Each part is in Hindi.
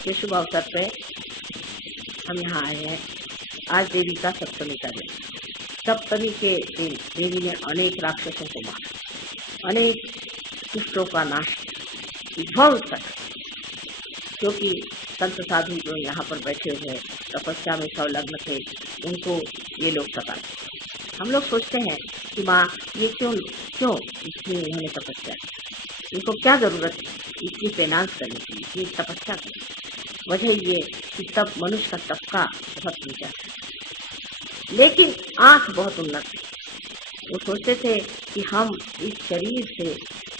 के शुभ अवसर पे हम यहाँ आए हैं। आज देवी का सप्तमी का दिन। सप्तमी के दिन देवी ने अनेक राक्षसों को मारा, अनेक दुष्टों का नाश, विध्वंस कर, क्योंकि संत साधु जो यहाँ पर बैठे हुए तपस्या में संलग्न थे, उनको ये लोग सताते। हम लोग सोचते हैं कि माँ ये क्यों इतनी इन्होंने तपस्या की, इनको क्या जरूरत है इतनी पेनांस करने की, ये तपस्या की। वजह ये कि तब मनुष्य का तबका बहुत नीचा था, लेकिन आंख बहुत उन्नत थी। वो सोचते थे कि हम इस शरीर से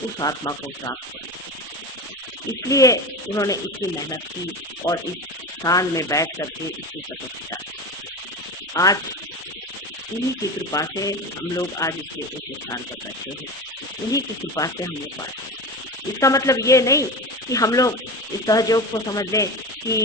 उस आत्मा को प्राप्त करें, इसलिए उन्होंने इतनी मेहनत की और इस स्थान में बैठ करके इसकी तपस्या। आज इन्हीं की कृपा से हम लोग आज इसके इस स्थान पर बैठे हैं, इन्हीं की कृपा से हम लोग पाए। इसका मतलब ये नहीं कि हम लोग इस सहयोग को समझ लें कि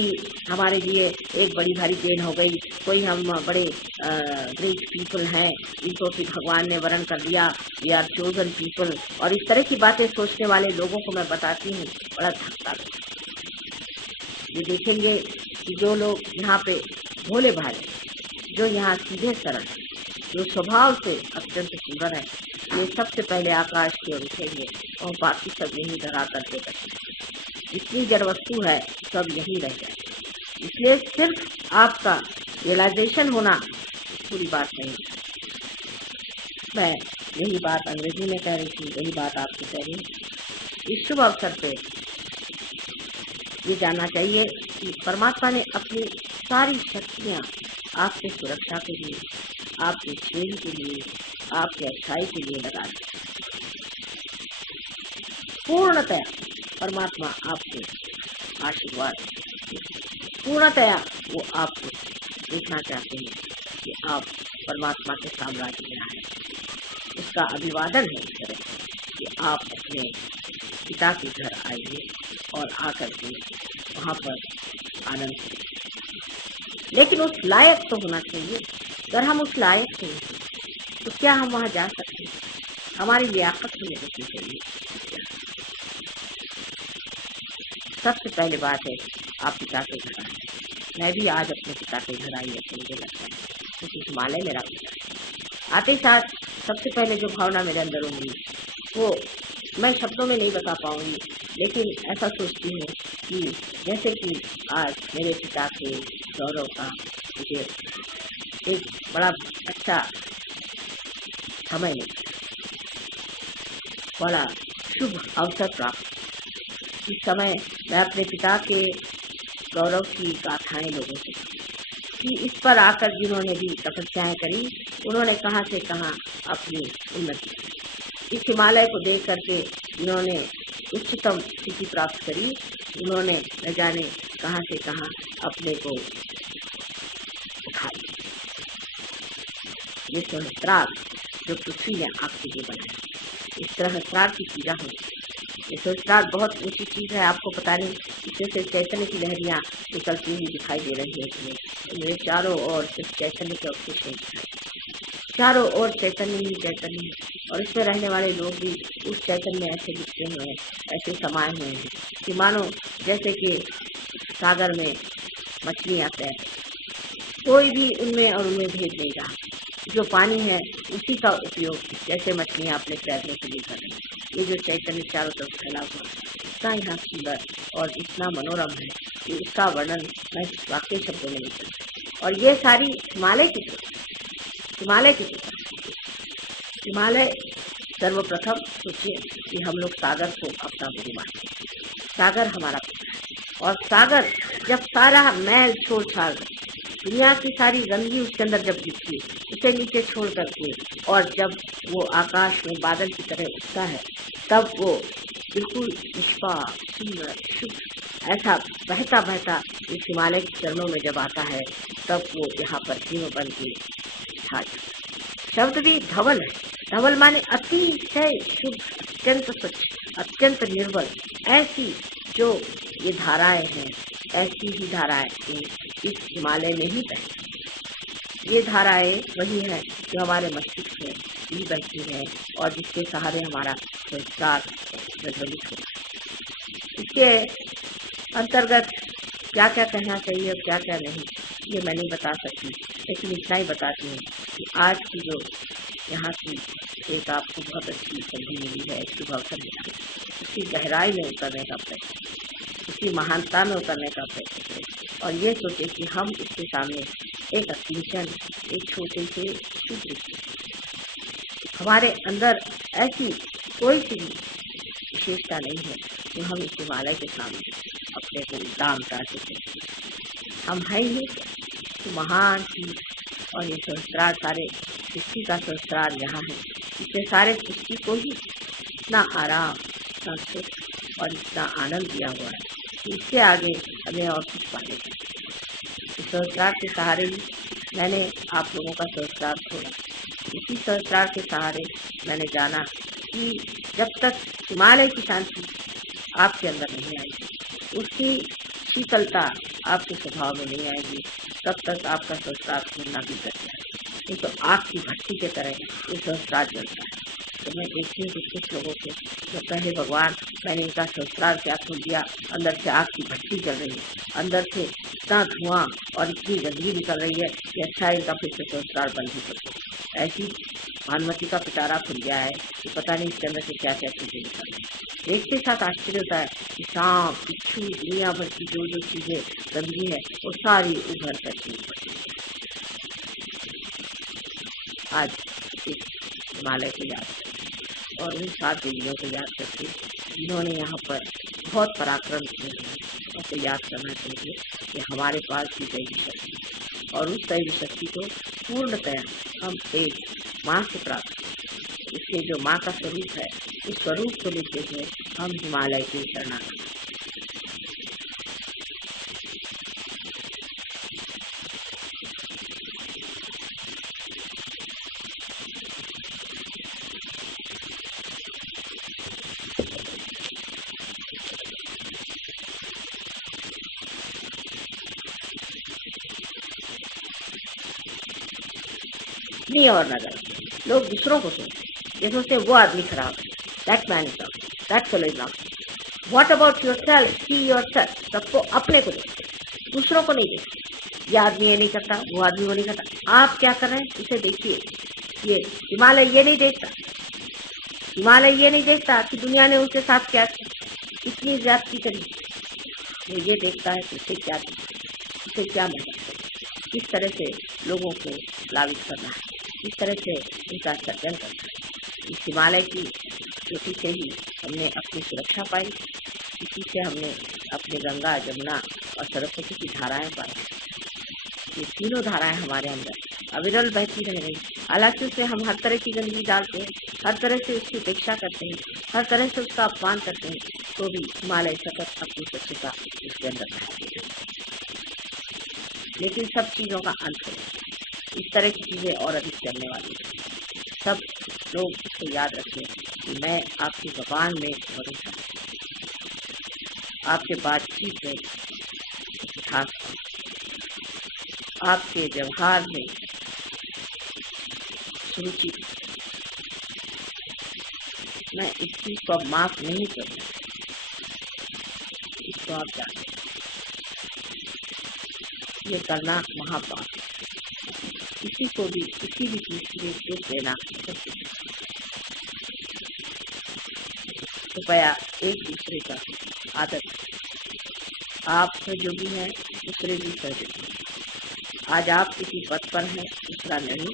हमारे लिए एक बड़ी भारी देन हो गई, कोई हम बड़े ग्रेट पीपल हैं, इनको कि भगवान ने वरण कर दिया, वी आर चोजन पीपल। और इस तरह की बातें सोचने वाले लोगों को मैं बताती हूँ, बड़ा धक्का ये देखेंगे कि जो लोग यहाँ पे भोले भाले, जो यहाँ सीधे सरल, जो स्वभाव से अत्यंत सुंदर है, ये सबसे पहले आकाश की ओर उठेंगे और बाकी सब यही धरा करके बैठेंगे। जितनी जड़ वस्तु है सब यही रह जाए। इसलिए सिर्फ आपका रियलाइजेशन होना पूरी बात नहीं। मैं यही बात अंग्रेजी में कह रही थी, यही बात आपको कह रही हूँ। इस शुभ अवसर पे ये जानना चाहिए कि परमात्मा ने अपनी सारी शक्तियाँ आपकी सुरक्षा के लिए, आपके प्रेम के लिए, आपके अच्छाई के लिए लगा दी। पूर्णतया परमात्मा आपको आशीर्वाद, पूर्णतया वो आपको देखना चाहते हैं कि आप परमात्मा के साम्राज्य में आए। उसका अभिवादन है इस तरह कि आप अपने पिता के घर आइए और आकर के वहाँ पर आनंद करें। लेकिन उस लायक तो होना चाहिए। अगर हम उस लायक नहीं हैं तो क्या हम वहाँ जा सकते हैं? हमारी लियाकत हमें देखनी चाहिए। सबसे पहले बात है आप पिता के घर आए। मैं भी आज अपने पिता के घर आई है, मुझे लगता है क्योंकि हिमालय मेरा पिता है। आते साथ सबसे पहले जो भावना मेरे अंदर होंगी वो मैं शब्दों में नहीं बता पाऊंगी, लेकिन ऐसा सोचती हूँ कि जैसे कि आज मेरे पिता के गौरव का मुझे एक बड़ा अच्छा समय, बड़ा शुभ अवसर प्राप्त। इस समय मैं अपने पिता के गौरव की गाथाएं लोगों से कि इस पर आकर जिन्होंने भी तपस्याएं करी, उन्होंने कहाँ से कहाँ अपनी उन्नति, इस हिमालय को देख करके जिन्होंने उच्चतम स्थिति प्राप्त करी, उन्होंने न जाने कहाँ से कहाँ अपने को उठाया। ये सहस्त्रार जो पृथ्वी ने आपके लिए बनाया, इस सहस्त्रार की पूजा होती है। ये सहस्त्रार बहुत ऊंची चीज है, आपको पता नहीं, इससे से चैतन्य की लहरियाँ निकलती हुई दिखाई दे रही है। मेरे चारों ओर सिर्फ चैतन्य के अवशेष हैं, चारों ओर चैतन्य ही चैतन्य है। और इसमें रहने वाले लोग भी उस चैतन्य में ऐसे दिखते हुए हैं, ऐसे समाये हुए हैं कि मानो जैसे कि सागर में मछलियाँ तैर, कोई भी उनमें और उनमें भेद नहीं रहा। जो पानी है उसी का उपयोग जैसे मछलियाँ अपने तैरने के लिए कर रही हैं। ये जो चैतन्य चारों तरफ फैला हुआ इतना यहाँ सुंदर और इतना मनोरम है कि उसका वर्णन मैं वाकई शब्दों में नहीं कर सकती। और ये सारी हिमालय की कृपा, हिमालय की कृपा। हिमालय सर्वप्रथम सोचिए कि हम लोग सागर को अपना गुरु मानते हैं, सागर हमारा पिता है। और सागर जब सारा मैल छोड़ छाड़ दुनिया की सारी गंदगी उसके अंदर जब दिखती, उसे नीचे छोड़ करके, और जब वो आकाश में बादल की तरह उठता है, तब वो बिल्कुल निष्पाप, सुंदर, शुद्ध ऐसा बहता बहता इस हिमालय के चरणों में जब आता है, तब वो यहाँ पर हिम बन के छा जाता है। शब्द भी धवल है। धवल माने अतिशय शुद्ध, अत्यंत स्वच्छ, अत्यंत निर्मल। ऐसी जो ये धाराएं हैं, ऐसी ही धाराएं इस हिमालय में ही बहती। ये धाराएं वही हैं जो हमारे मस्तिष्क में भी बहती हैं और जिसके सहारे हमारा संस्कार प्रज्वलित होता है। इसके अंतर्गत क्या क्या कहना चाहिए और क्या क्या नहीं, ये मैं नहीं बता सकती, लेकिन इतना ही बताती हूँ कि आज की जो यहाँ की एक आपको बहुत अच्छी संधि मिली है, शुभ अवसर मिला है, उसकी गहराई में उतरने का प्रयत्न, उसकी महानता में उतरने का प्रयत्न करें और ये सोचे कि हम उसके सामने एक किंचन, एक छोटे से सूत्र, हमारे अंदर ऐसी कोई सी विशेषता नहीं है जो हम इस हिमालय के सामने अपने को दाम कर सकें। हम हैं ही तो महान चीज, और ये संस्कार सारे सृष्टि का संस्कार यहाँ है, इससे सारे सृष्टि को ही इतना आराम, इतना सुख और इतना आनंद दिया हुआ है कि इसके आगे हमें और कुछ पाने का। इस संस्कार के सहारे ही मैंने आप लोगों का संस्कार छोड़ा, इसी संस्कार के सहारे मैंने जाना कि जब तक हिमालय की शांति आपके अंदर नहीं आएगी, उसकी शीतलता आपके स्वभाव में नहीं आएगी, तब तक आपका संस्कार पूर्ण भी कर जाएगा। नहीं तो आग की भट्टी के तरह ये संस्कार जलता है। तो मैं देखती हूँ कुछ लोगों को जो कहे भगवान मैंने इनका संस्कार क्या खोल दिया, अंदर से आग की भट्टी चल रही है, अंदर से इतना धुआं और इतनी गंदगी निकल रही है कि अच्छा इनका फिर से संस्कार बंद ही कर दो। ऐसी भानुमति का पिटारा खुल गया है कि पता नहीं इसके अंदर से क्या क्या चीजें निकल रही है। देखते साथ आश्चर्य होता है कि सांप, बिच्छू, दुनिया भर की जो जो चीजें गंदगी है वो सारी उभर करती है। आज इस हिमालय को याद करके और उन 7 देवियों को याद करके जिन्होंने यहाँ पर बहुत पराक्रम किए हैं, उसे याद करना चाहिए कि हमारे पास भी दैवी शक्ति, और उस दैवी शक्ति को पूर्णतया हम एक माँ से प्राप्त, इसके जो माँ का स्वरूप है, इस स्वरूप को लेते हुए हम हिमालय के शरणागत। नहीं और नजर लोग दूसरों को सोचते, ये सोचते वो आदमी खराब है, that man is not, that fellow is not. What about yourself, see yourself. सबको अपने को देखते, दूसरों को नहीं देखते। ये आदमी ये नहीं करता, वो आदमी वो नहीं करता, आप क्या कर रहे हैं इसे देखिए। ये हिमालय ये नहीं देखता, हिमालय ये नहीं देखता कि दुनिया ने उसके साथ क्या कितनी ज्यादती करी, वो ये देखता है कि उसे क्या मदद है, किस तरह से लोगों को प्लावित करना है, किस तरह से उनका सर्जन करना है। इस हिमालय की चोटी से ही हमने अपनी सुरक्षा पाई, इसी से हमने अपने गंगा, जमुना और सरस्वती की धाराएं पाई। ये तीनों धाराएं हमारे अंदर अविरल बहती रह रही। हालांकि उसमें हम हर तरह की गंदगी डालते हैं, हर तरह से उसकी उपेक्षा करते हैं, हर तरह से उसका अपमान करते हैं, तो भी हिमालय सतत अपनी स्वच्छता उसके अंदर रहती है। लेकिन सब चीजों का अंत है, इस तरह की चीजें और अधिक चलने वाली है। सब लोग इसको याद रखें कि मैं आपकी जबान में भरोसा, आपके बातचीत में इतिहास, आपके व्यवहार में सुरुचि, मैं इस चीज को अब माफ नहीं करूँगा, इसको आप जानें। ये करना महापाप, किसी को भी किसी भी चीज के लिए दुख देना। कृपया एक दूसरे का आदर, आप सहयोगी हैं, दूसरे भी सहयोगी। आज आप किसी पद पर हैं, दूसरा नहीं।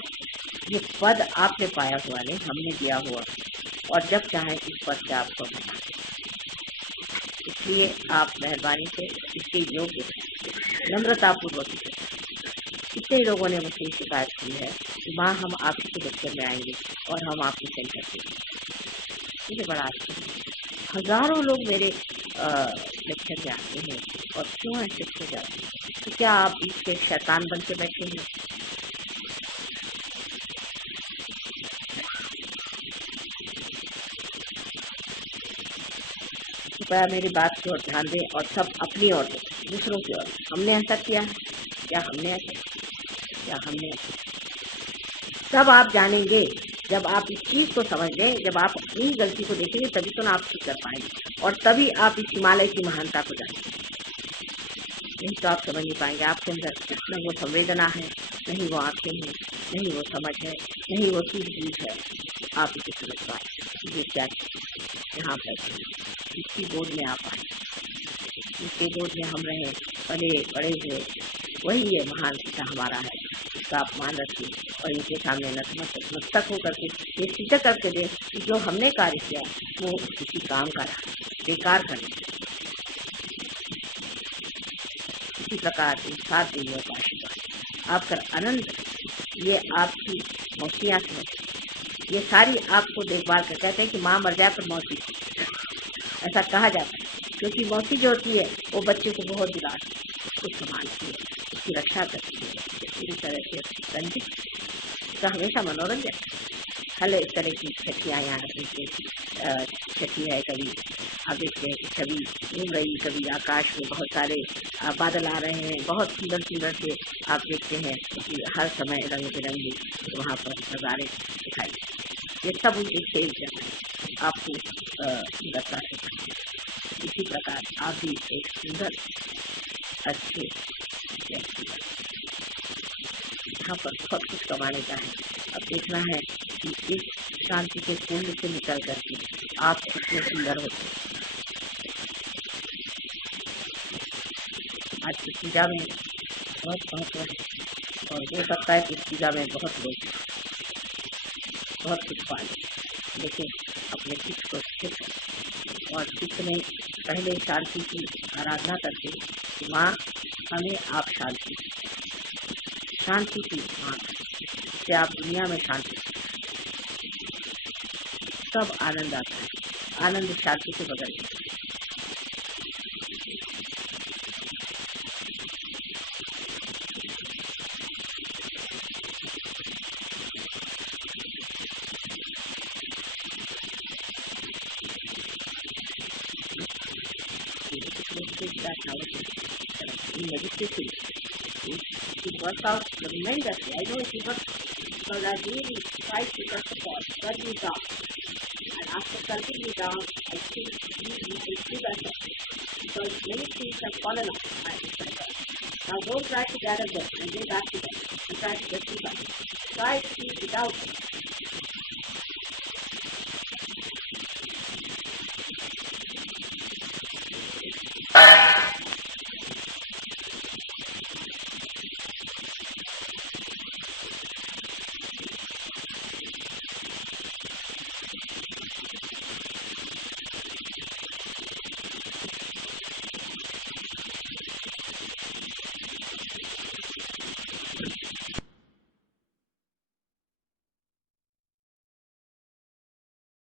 ये पद आपने पाया हुआ नहीं, हमने दिया हुआ, और जब चाहे इस पद से आपको हटा, इसलिए आप मेहरबानी से इसके योग्य नम्रतापूर्वक। कितने लोगों ने मुझसे शिकायत की है कि माँ हम आपके लेक्चर में आएंगे और हम आपकी सेंटर देंगे। मुझे बड़ा आश्चर्य, हजारों लोग मेरे लेक्चर में आते हैं, और क्यों ऐसे हो जाते हैं? तो क्या आप इसके शैतान बन के बैठे हैं? कृपया मेरी बात की ओर ध्यान दें और सब अपनी ओर, दूसरों की ओर। हमने ऐसा किया है क्या? हमने ऐसा तब आप जानेंगे जब आप इस चीज को समझ लें, जब आप अपनी गलती को देखेंगे, तभी तो ना आप ठीक कर पाएंगे, और तभी आप इस हिमालय की महानता को जानेंगे। नहीं तो आप समझ नहीं पाएंगे। आपके अंदर न वो संवेदना है, नहीं वो आंखें हैं, नहीं वो समझ है, नहीं वो सूझबूझ है, तो आप इसे समझ पाए ये क्या यहाँ पर इसकी गोद में आप आए, इसके गोद में हम रहे, पले बड़े हुए, वही ये महान पिता हमारा है। इसका आप मान रखिए और इनके सामने नतमस्तक होकर के ये सिद्ध करके दे कि जो हमने कार्य किया वो किसी काम का रहा, बेकार कर इसी प्रकार इन 7 देवियों का आशीर्वाद आपका अनंत। ये आपकी मौसियाँ हैं, ये सारी आपको देखभाल कर कहते हैं कि माँ मर जाए पर मौसी, ऐसा कहा जाता है, क्योंकि मौसी जो होती है वो बच्चे को बहुत दुलारती है, उसको संभालती है, उसकी रक्षा करती है, पूरी तरह से रंजित का हमेशा मनोरंजन। हर इस तरह की छठियाँ यहाँ देखते, छठी है, कभी आप देखते हैं छवि घूम रही, कभी आकाश में बहुत सारे बादल आ रहे हैं, बहुत सुंदर सुंदर से आप देखते हैं कि हर समय रंग बिरंगी वहाँ पर नज़ारे दिखाई देते हैं। ये सब उनके खेल चल रहे हैं, आपको सुंदरता से। इसी प्रकार आप भी एक सुंदर अच्छे व्यक्ति यहाँ पर बहुत कुछ कमाने का है। अब देखना है कि इस शांति के कुंड से निकल करके आप कितने सुंदर होते हैं। आज की पूजा में बहुत महत्व है और हो सकता है कि इस पूजा में बहुत लोग बहुत कुछ पाए, लेकिन अपने चित्त को स्थिर करें और चित्त में पहले शांति की आराधना करके कि माँ हमें आप शांति की माँ से आप दुनिया में शांति, सब आनंद आता है, आनंद शांति से बदल जाता है। It works out tremendously. I know it works because I really tried to cut the cord, cut me down. And after cutting me down, I think I feel better because many things have fallen off my head. Now don't try to gather them and go back to them and try to justify. Try to see without them.